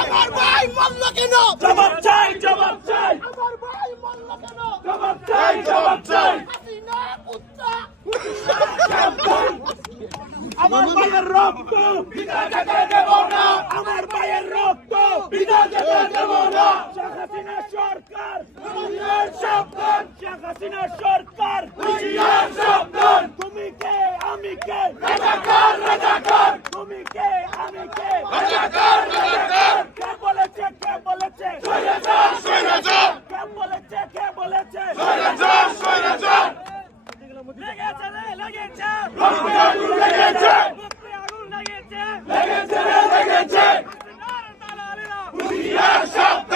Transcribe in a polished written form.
আমার ভাই মল্ল কেন? জবাব চাই, জবাব চাই। আমার ভাই মল্ল কেন? জবাব চাই, জবাব চাই। হাসিনা কুত্তা। আমার ভাইয়ের রক্ত বিনা যেতে দেব না। আমার ভাইয়ের রক্ত বিনা যেতে দেব না। শেখ হাসিনা সরকার হুঁশিয়ার সাবধান। শেখ হাসিনা সরকার হুঁশিয়ার সাবধান। তুমি কে আমি কে? রাজাকার রাজাকার। তুমি কে আমি কে? রাজাকার রাজাকার। কে বলেছে কে বলেছে? স্বৈরাচার স্বৈরাচার। কে বলেছে কে বলেছে? স্বৈরাচার স্বৈরাচার। লেগেছে রে লেগেছে। রক্তে আগুন লেগেছে। রক্তে আগুন লেগেছে। লেগেছে রে লেগেছে। হুঁশিয়ার সাবধান।